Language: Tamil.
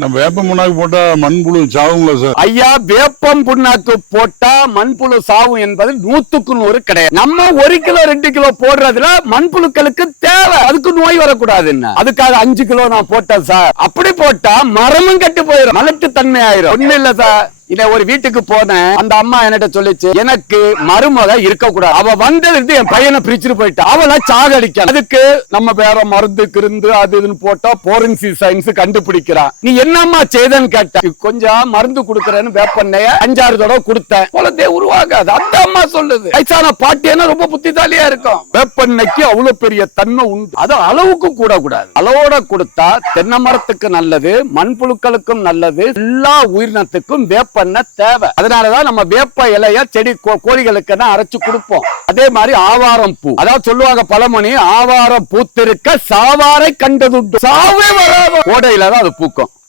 நம்ம வேப்பம் புண்ணாக்கு போட்டா மண்புழு சாவுங்களா சார். ஐயா வேப்பம் புண்ணாக்கு போட்டா மண்புழு சாவும் என்பது நூத்துக்கு நூறு கிடையாது. நம்ம ஒரு கிலோ ரெண்டு கிலோ போடுறதுல மண்புழுக்களுக்கு தேவை. அதுக்கு நோய் வரக்கூடாதுன்னு அதுக்காக அஞ்சு கிலோ நான் போட்டேன் சார். அப்படி போட்டா மரமும் கட்டு போயிடும் மலட்டு தன்மை ஆயிரும். ஒண்ணு இல்ல சார். இத ஒரு வீட்டுக்கு போனேன். அந்த அம்மா என்கிட்ட சொல்லிச்சு எனக்கு மருமக இருக்க கூடாது அவ வந்தது என் பையனை பிரிச்சுட்டு போயிட்டா. அவளை சாகடிக்க அதுக்கு நம்ம வேற மருந்து கிருந்து அது இதுன்னு போட்டா போரன்சி சயின்ஸ் கண்டுபிடிக்கிறான் நீ என்னம்மா செய்தன்னு கேட்ட கொஞ்சம் மருந்து கொடுக்கறேன்னு வேப்பண்ணைய அஞ்சாறு தடவை கொடுத்தேன். குழந்தைய உருவாகாது அந்த அம்மா சொல்லுது. வயசான பாட்டியன்னா ரொம்ப புத்திசாலியா இருக்கும். வேப்பண்ணைக்கு அவ்வளவு பெரிய தன்மை உண்டு. அது அளவுக்கு கூட கூடாது அளவோட கொடுத்தா தென்னை மரத்துக்கு நல்லது மண்புழுக்களுக்கும் நல்லது எல்லா உயிரினத்துக்கும் பண்ண தேவை. அதனாலதான் நம்ம வேப்ப இலைய செடி கோழிகளுக்கு அரைச்சு கொடுப்போம். அதே மாதிரி ஆவாரம் பூ. அதாவது சொல்லுவாங்க பழமொழி ஆவாரம் பூத்திருக்க சாவாரை கண்டதுண்டு. சாவே வராது கோடையில தான் அது பூக்கும்.